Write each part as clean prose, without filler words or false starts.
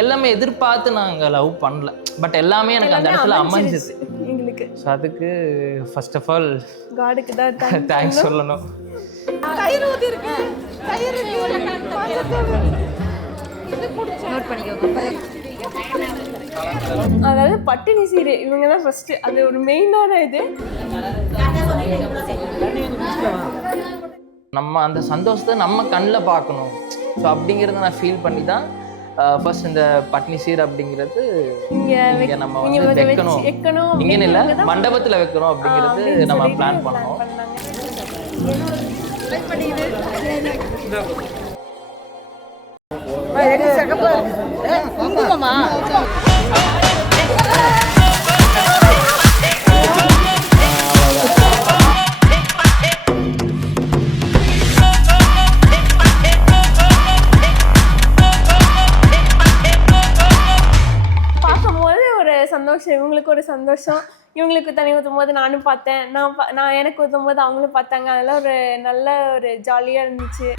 எல்லாமே எதிர்பார்த்து நாங்கள் லவ் பண்ணல, பட் எல்லாமே எனக்கு அந்த இடத்துல அமைஞ்சிச்சு எங்களுக்கு. ஸோ அதுக்கு ஃபர்ஸ்ட் ஆஃப் ஆல் காடுக்கு தான் தேங்க்ஸ் சொல்லணும். அதாவது பட்டினி சீரு இவங்க தான் ஃபர்ஸ்ட், அது ஒரு மெயினான இது. நம்ம அந்த சந்தோஷத்தை நம்ம கண்ணில் பார்க்கணும். ஸோ அப்படிங்கிறத நான் ஃபீல் பண்ணி தான் ஃபர்ஸ்ட் இந்த பட்னி சீர் அப்படிங்கிறது இங்கே நம்ம வந்து வைக்கணும், இங்கேன்னு இல்லை மண்டபத்தில் வைக்கணும் அப்படிங்கிறது நம்ம பிளான் பண்ணோம். சந்தோஷம், இவங்களுக்கு ஒரு சந்தோஷம். இவங்களுக்கு தனி ஊற்றும் போது நானும் பார்த்தேன், நான் எனக்கு ஊற்றும் போது அவங்களும் பார்த்தாங்க. அதெல்லாம் ஒரு நல்ல ஒரு ஜாலியாக இருந்துச்சு.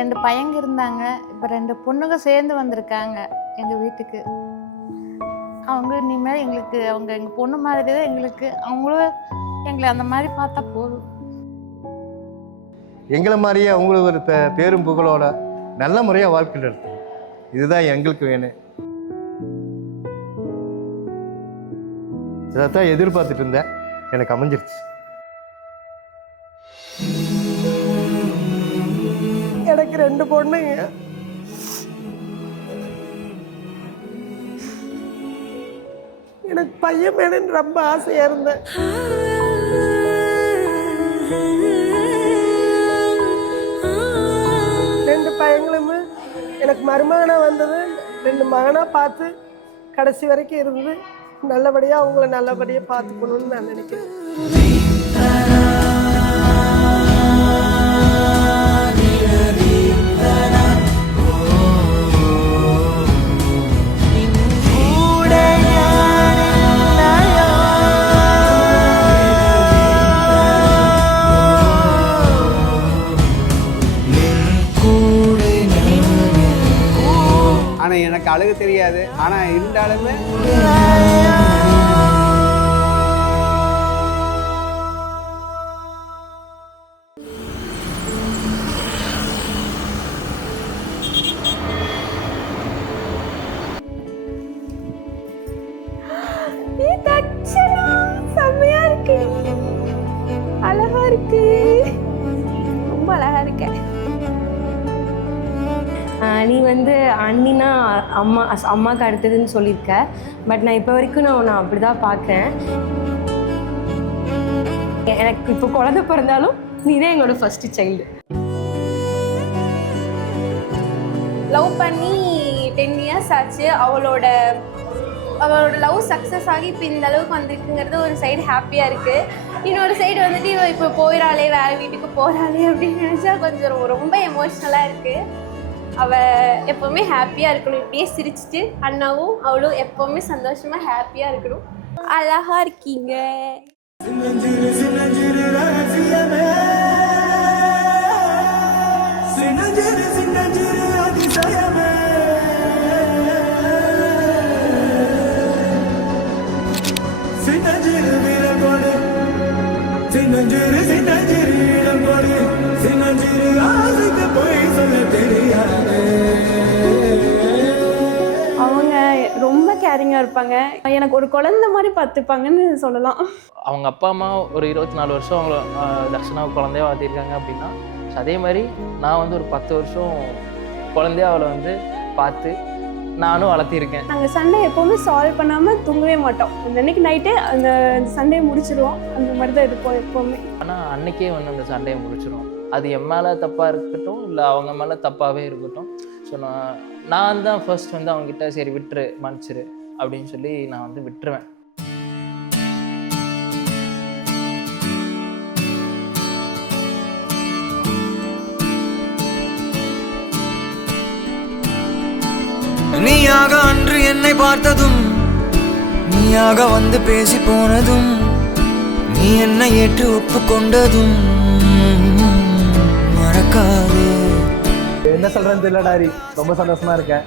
ரெண்டு பையங்க இருந்தாங்க, இப்போ 2 பொண்ணுங்க சேர்ந்து வந்திருக்காங்க எங்கள் வீட்டுக்கு. அவங்க இனிமேல் எங்களுக்கு அவங்க எங்கள் பொண்ணு மாதிரி தான் எங்களுக்கு. அவங்களும் எங்களை அந்த மாதிரி பார்த்தா போதும். எங்களை மாதிரியே அவங்களுக்கு ஒரு பேரும் புகழோட நல்ல முறையாக வாழ்க்கையில் இருக்கு. இதுதான் எங்களுக்கு வேணும். இதைத்தான் எதிர்பார்த்துட்டு இருந்தேன், எனக்கு அமைஞ்சிருச்சு. எனக்கு 2 பொண்ணுங்க. எனக்கு பையன் வேணும்னு ரொம்ப ஆசையா இருந்தேன். ரெண்டு பையங்களுமே எனக்கு மருமகனா வந்தது, 2 மகனா பார்த்து கடைசி வரைக்கும் இருந்து நல்லபடியா அவங்கள நல்லபடியா பார்த்துக்கணும்னு நான் நினைக்கிறேன். ஆனால் எனக்கு அழுக தெரியாது, ஆனால் இருந்தாலுமே செம்மையா இருக்கு, அழகா இருக்கு, ரொம்ப அழகா இருக்க. நீ வந்து அண்ணினா அம்மாவுக்கு அடுத்ததுன்னு சொல்லியிருக்க. பட் நான் இப்போ வரைக்கும் நான் அப்படி தான் பார்க்குறேன். எனக்கு இப்போ குழந்தை பிறந்தாலும் நீ தான் எங்களோட ஃபர்ஸ்ட் சைல்டு. லவ் பண்ணி 10 இயர்ஸ் ஆச்சு. அவளோட லவ் சக்ஸஸ் ஆகி இப்போ இந்த அளவுக்கு வந்திருக்குங்கிறது ஒரு சைடு ஹாப்பியாக இருக்குது. இன்னொரு சைடு வந்துட்டு இவள் இப்போ போயிடாளே, வேறு வீட்டுக்கு போகிறாளே அப்படின்னு நினச்சா கொஞ்சம் ரொம்ப எமோஷ்னலாக இருக்குது. அவள் எப்போவுமே ஹாப்பியாக இருக்கணும், இப்படியே சிரிச்சிட்டு அண்ணாவும் அவளும் எப்போவுமே சந்தோஷமாக ஹாப்பியாக இருக்கணும். அழகாக இருக்கீங்க. அவங்க ரொம்ப கேரிங்காக இருப்பாங்க, எனக்கு ஒரு குழந்தை மாதிரி பார்த்துப்பாங்கன்னு சொல்லலாம். அவங்க அப்பா அம்மா ஒரு 24 வருஷம் அவங்கள தர்ஷனாவை குழந்தையா வளர்த்திருக்காங்க அப்படின்னா, அதே மாதிரி நான் வந்து ஒரு 10 வருஷம் குழந்தையா அவளை வந்து பார்த்து நானும் வளர்த்திருக்கேன். நாங்கள் சண்டே எப்போவுமே சால்வ் பண்ணாமல் தூங்கவே மாட்டோம். அந்த அன்னைக்கு நைட்டே அந்த சண்டையை முடிச்சிடுவோம். அந்த மாதிரி தான் இருப்போம் எப்போவுமே. ஆனால் அன்னைக்கே வந்து அந்த சண்டையை முடிச்சிடும். அது என் மேலே தப்பாக இருக்கட்டும் இல்லை அவங்க மேலே தப்பாகவே இருக்கட்டும். ஸோ நான் தான் ஃபர்ஸ்ட் வந்து அவங்ககிட்ட சரி விட்டுரு மன்னிச்சிரு அப்படின்னு சொல்லி நான் வந்து விட்டுருவேன். நீயாக அன்று என்னை பார்த்ததும், நீயாக வந்து பேசி போனதும், நீ என்னை ஏற்று ஒப்புக்கொண்டதும் மறக்காது. என்ன சொல்கிறேன்னு தெரியலடா ஹரி, ரொம்ப சந்தோஷமாக இருக்கேன்.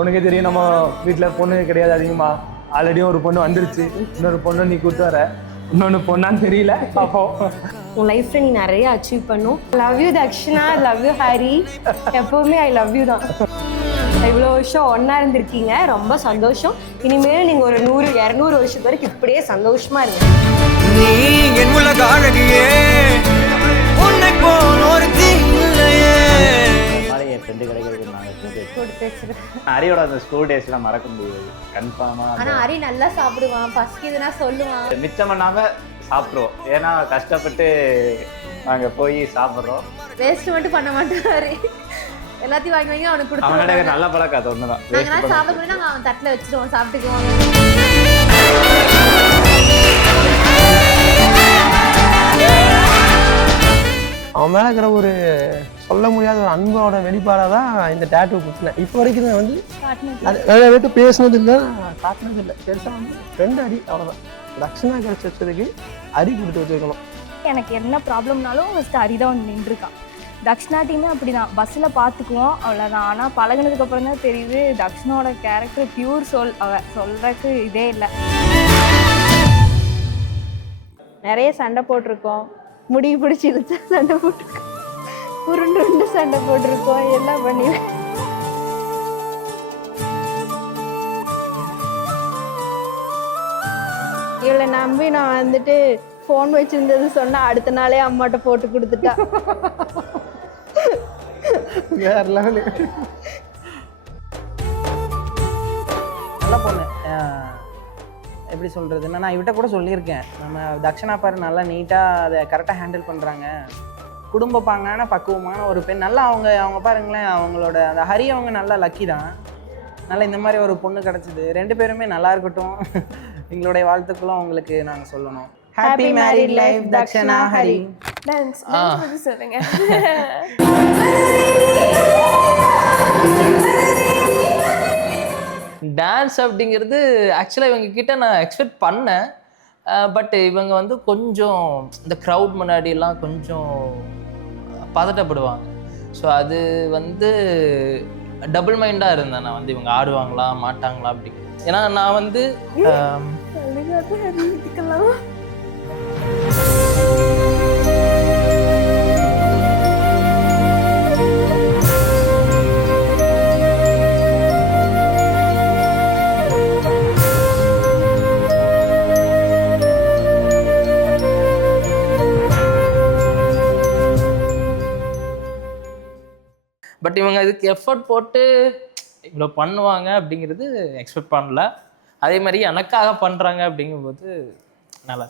உனக்கே தெரியும் நம்ம வீட்டில் பொண்ணு கிடையாது அதிகமாக. ஆல்ரெடியும் ஒரு பொண்ணு வந்துருச்சு, இன்னொரு பொண்ணு நீ கூப்பிட்டு வர, இன்னொன்று பொண்ணான்னு தெரியல பார்ப்போம். உன் லைஃப்பில் நீ நிறைய அச்சீவ் பண்ணும். Love you Dakshana, love you Hari, எப்போவுமே ஐ லவ் யூ தான். இவ்வளோ வருஷம் ஒன்றா இருந்திருக்கீங்க, ரொம்ப சந்தோஷம். இனிமேல் நீங்கள் ஒரு 100-200 வருஷத்து வரைக்கும் இப்படியே சந்தோஷமாக இருங்க. நீ என் உலக அழகியே, உன்னை போல் ஒருத்தி இல்லையே. என் ஃப்ரெண்டு கிடைக்கிறதுக்கு நான் ஹரியோட அந்த ஸ்கூல் டேஸ்லாம் மறக்க முடியாது கன்ஃபார்மாக. ஆனால் ஹரி நல்லா சாப்பிடுவான், பசிக்குதுன்னா சொல்லுவான், மிச்சம் பண்ணாமல் சாப்பிட்ருவோம். ஏன்னா கஷ்டப்பட்டு நாங்கள் போய் சாப்பிட்றோம். வேஸ்ட் மட்டும் பண்ண மாட்டாரு, எல்லாத்தையும் வாங்கி வாங்கி அவனுக்கு கொடுத்துருவாங்க. அவனோட நல்ல பழக்கம் அது ஒன்று தான். நாங்கள் சாப்பிட போய் நாங்கள் அவன் தட்டில் வச்சுருவோம், சாப்பிட்டுக்குவாங்க. அவன் மேலே இருக்கிற ஒரு சொல்ல முடியாத ஒரு அன்போட வெளிப்பாடாக தான் இந்த டேட்டூ குத்தினேன். இப்போ வரைக்கும் நான் வந்து நிறைய பேர்ட்டு பேசினது இல்லை, காட்டினது இல்லை. பெருசாக வந்து 2 அடி அவ்வளோதான். தக்ஷனா கழிச்சு வச்சதுக்கு அடி கொடுத்து வச்சுருக்கணும். எனக்கு என்ன ப்ராப்ளம்னாலும் ஃபஸ்ட்டு ஹரி தான் வந்து நின்றுருக்கான். தக்ஷனா டீமே அப்படி தான், பஸ்ஸில் பார்த்துக்குவோம் அவ்வளோதான். ஆனால் பழகினதுக்கப்புறம் தான் தெரியுது தக்ஷனோட கேரக்டர் பியூர் சோல். அவள் சொல்கிறதுக்கு இதே இல்லை. நிறைய சண்டை போட்டிருக்கோம், முடி பிடிச்சி இழுத்து சண்டை போட்டிருக்கோம், உருண்டு சண்டை போட்டிருக்கோம், எல்லாம் பண்ணிடுவேன். இவளை நம்பி நான் வந்துட்டு ஃபோன் வச்சிருந்தது சொன்னால் அடுத்த நாளே அம்மாட்ட போட்டு கொடுத்துட்டா. வேற லெவலு. நல்ல பொண்ணு. எப்படி சொல்கிறதுன்னா, நான் இவட்ட கூட சொல்லியிருக்கேன், நம்ம தக்ஷனா பாரு நல்லா நீட்டாக அதை கரெக்டாக ஹேண்டில் பண்ணுறாங்க, குடும்ப பாங்கான பக்குவமான ஒரு பெண். நல்லா அவங்க பாருங்களேன், அவங்களோட அந்த ஹரி அவங்க நல்லா லக்கி தான். நல்லா இந்த மாதிரி ஒரு பொண்ணு கிடச்சிது. 2 பேருமே நல்லா இருக்கட்டும். எங்களுடைய வாழ்த்துக்களும் அவங்களுக்கு நாங்கள் சொல்லணும். Happy married life Dakshana Hari. சொல்லுங்க. டான்ஸ் அப்படிங்கிறது ஆக்சுவலாக இவங்க கிட்ட நான் எக்ஸ்பெக்ட் பண்ணேன். பட் இவங்க வந்து கொஞ்சம் இந்த க்ரௌட் முன்னாடியெல்லாம் கொஞ்சம் பதட்டப்படுவாங்க. ஸோ அது வந்து டபுள் மைண்டாக இருந்தேன் நான் வந்து, இவங்க ஆடுவாங்களா மாட்டாங்களா அப்படிங்கிறது. ஏன்னா நான் வந்து பட் இவங்க இதுக்கு எஃபர்ட் போட்டு இவ்வளோ பண்ணுவாங்க அப்படிங்கிறது எக்ஸ்பெக்ட் பண்ணல. அதே மாதிரி எனக்காக பண்ணுறாங்க அப்படிங்கும்போது நல்லா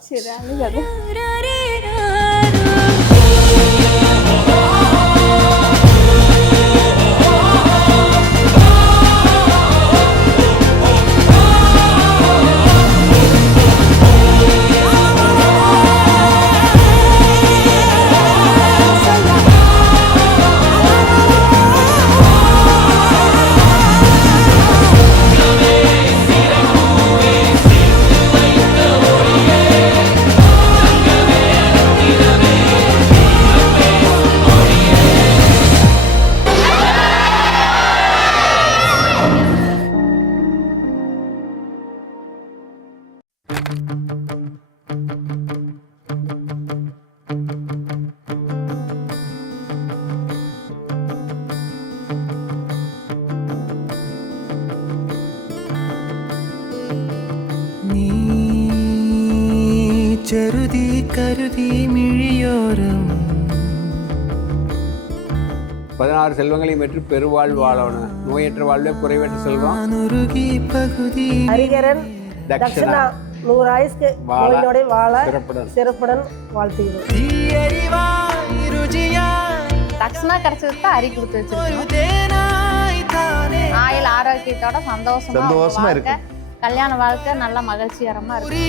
ചെറുതി കരുതി മിഴിയോരം 16 செல்வங்களையும் பெற்று பெருவாழ் வாழணும். நோயற்ற வாழ்வே குறைவற்ற செல்வம். ஹரிகரன் தக்ஷனா 100 ஆயுஷ்க்கு வாழ சிறப்புடன் வாழ்த்துகிறோம். தக்ஷனா கிடைச்சது தான் அரி கொடுத்து வச்சிருக்கோம். ஆயுள் ஆரோக்கியத்தோட சந்தோஷமா இருக்கு. கல்யாண வாழ்க்கை நல்ல மகிழ்ச்சிகரமா இருக்கு.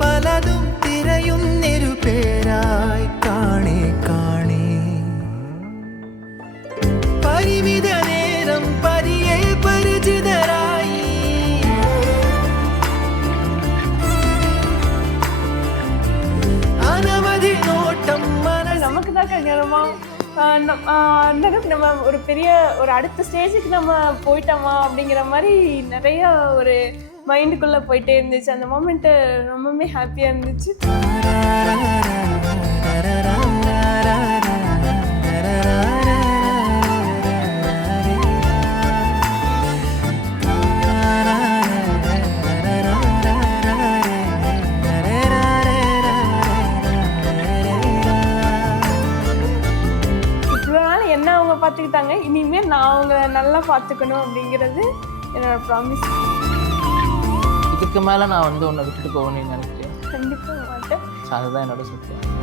பலதும் திரையும் நெருப்பேராய் காணே காணே பரிமித நேரம் பரியே பரிஜிதராய் அனவதி நோட்டம் நமக்கு தான் கல்யாணமா நம்ம ஒரு பெரிய ஒரு அடுத்த ஸ்டேஜுக்கு நம்ம போயிட்டோமா அப்படிங்கிற மாதிரி நிறைய ஒரு மைண்டுக்குள்ளே போயிட்டே இருந்துச்சு. அந்த மொமெண்ட்டு ரொம்பவுமே ஹாப்பியாக இருந்துச்சு. பார்த்துக்கிட்டாங்க, இனிமேல் நான் அவங்கள நல்லா பார்த்துக்கணும் அப்படிங்கிறது என்னோட ப்ராமிஸ். இதுக்கு மேலே நான் வந்து உன்னை விட்டுட்டு போகணும்னு நினைக்கிறேன். கண்டிப்பாக மாட்டேன். அதுதான் என்னோட சத்தியம்.